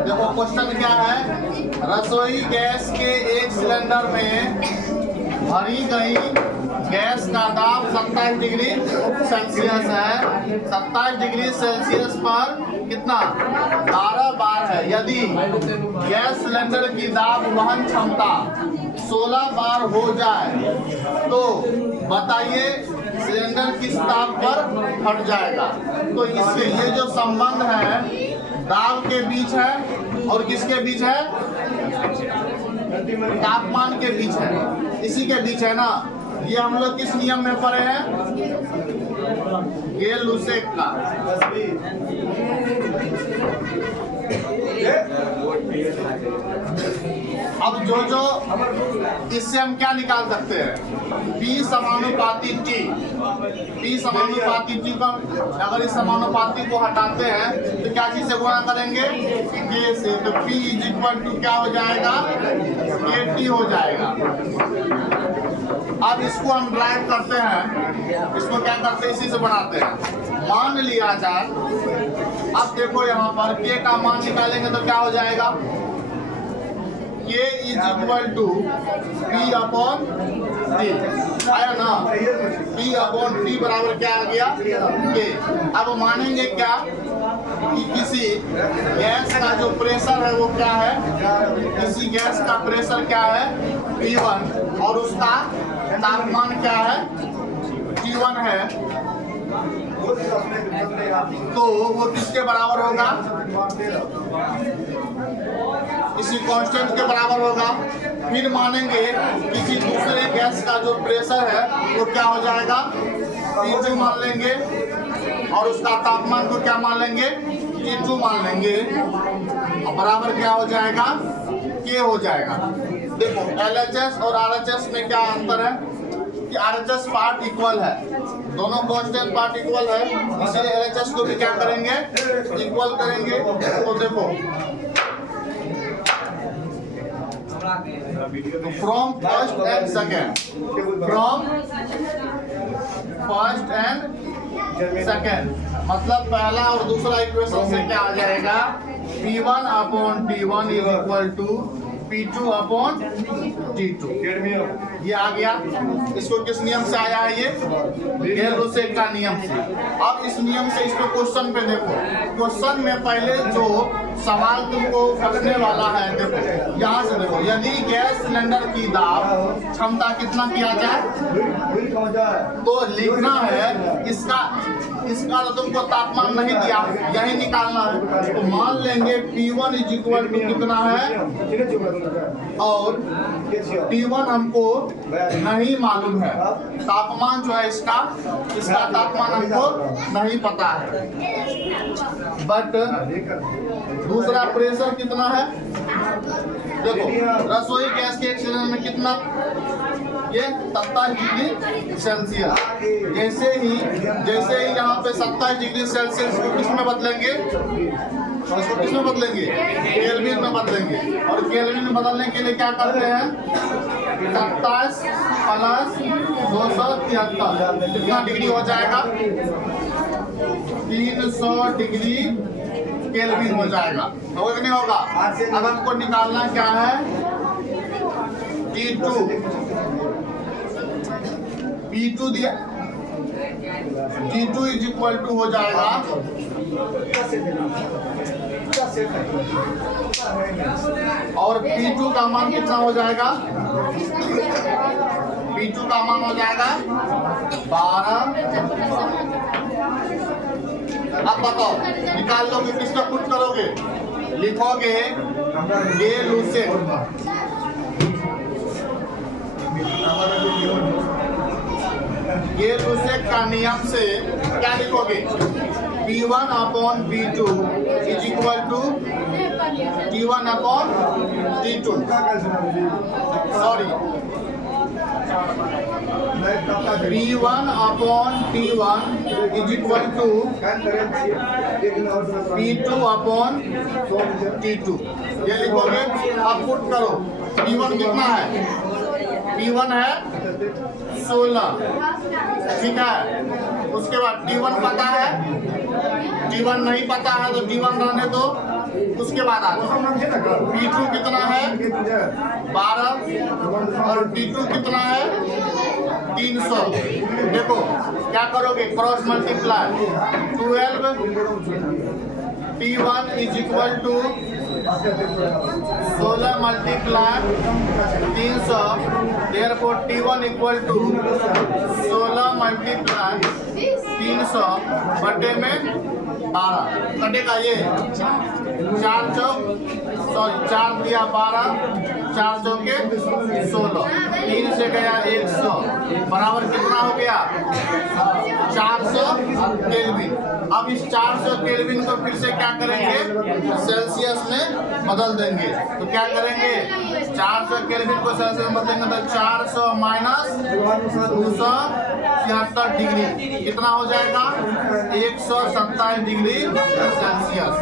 देखो क्वेश्चन क्या है, रसोई गैस के एक सिलेंडर में भरी गई गैस का दाब 27 डिग्री सेल्सियस है। 27 डिग्री सेल्सियस पर कितना 12 बार है। यदि गैस सिलेंडर की दाब वहन क्षमता 16 बार हो जाए तो बताइए सिलेंडर किस दाब पर फट जाएगा। तो इससे ये जो संबंध है दाब के बीच है और किसके बीच है, तापमान के बीच है, इसी के बीच है ना। ये हम लोग किस नियम में पढ़े हैं, गे-लुसेक का। अब जो इससे हम क्या निकाल सकते हैं, P समानुपाती T। P समानुपाती T का अगर इस समानुपाती को हटाते हैं तो क्या चीज से गुणा करेंगे, K से। तो P = क्या हो जाएगा, KT हो जाएगा। अब इसको हम ड्राइव करते हैं, इसको क्या करते हैं, इसी से बनाते हैं। मान लिया जाए, अब देखो यहाँ पर K का मान निकालेंगे तो क्या हो जाएगा, K = P/T आया ना। P/T बराबर क्या आ गया, K। अब मानेंगे क्या कि किसी गैस का जो प्रेशर है वो क्या है, किसी गैस का प्रेशर क्या है P1 और उसका तापमान क्या है T1 है, तो वो किसके बराबर होगा, इसी कांस्टेंट के बराबर होगा। फिर मानेंगे किसी दूसरे गैस का जो प्रेशर है वो क्या हो जाएगा, T2 मान लेंगे और उसका तापमान को क्या मान लेंगे, T2 मान लेंगे। और बराबर क्या हो जाएगा, K हो जाएगा। देखो LHS और RHS में क्या अंतर है कि RHS पार्ट इक्वल है, दोनों कांस्टेंट पार्ट इक्वल है, इसलिए LHS को भी क्या करेंगे, इक्वल करेंगे। तो देखो from first and second, from first and second मतलब पहला और दूसरा इक्वेशन से क्या आ जाएगा, P1/T1 = P2/T2। ये आ गया। इसको किस नियम से आया है, ये गेल-लुसेक का नियम से। अब इस नियम से इसको क्वेश्चन पे देखो, क्वेश्चन में पहले जो सवाल तुमको फंसने वाला है, देखो यहाँ से देखो, यदि गैस सिलेंडर की दाब क्षमता कितना किया जाए, तो लिखना है इसका तो तुमको तापमान नहीं दिया, यही निकालना है। तो मान लेंगे P1 = कितना है और T1 हमको नहीं मालूम है, तापमान जो है इसका तापमान हमको नहीं पता है। बट दूसरा प्रेशर कितना है, देखो रसोई गैस के एक सिलेंडर में कितना, ये 27 डिग्री सेल्सियस। जैसे ही यहाँ पे 27 डिग्री सेल्सियस को किस में बदलेंगे, इसको किस में बदलेंगे, केल्विन में बदलेंगे। और केल्विन में बदलने के लिए क्या करते हैं, 27 + 273 कितना डिग्री हो जाएगा, 300 डिग्री केल्विन हो जाएगा। होगा कि नहीं होगा। अब हमको निकालना क्या है, P2 दिया, T2 = हो जाएगा, और P2 का मान कितना हो जाएगा, P2 का मान हो जाएगा 12। अब बताओ निकाल लोगे, किस पे पुट करोगे, लिखोगे गेल-लुसेक, गेल-लुसेक का नियम से क्या लिखोगे, P1/P2 = T1/T2। Sorry, P1/T1 = P2/T2। ये लिखोगे। अब पुट करो, P1 कितना है, P1 है 16, ठीक है। उसके बाद T1 पता है, T1 नहीं पता है तो T1 रहने दो, उसके बाद आ जाओ। P2 कितना है 12 और T2 कितना है 300। देखो क्या करोगे, cross multiply 12 T1 is equal to 16 multiply 300, therefore T1 equal to 16 multiply 300 बटे में 12 कटेगा ये 4 दिया 12, 4 चौके 16, 3 से गया 100 बराबर कितना हो गया 400 केल्विन। अब इस 400 केल्विन को फिर से क्या करेंगे, सेल्सियस में बदल देंगे। तो क्या करेंगे, 400 केल्विन को सेल्सियस में बदलेंगे तो 400 माइनस 276 डिग्री कितना हो जाएगा 127 डिग्री सेल्सियस।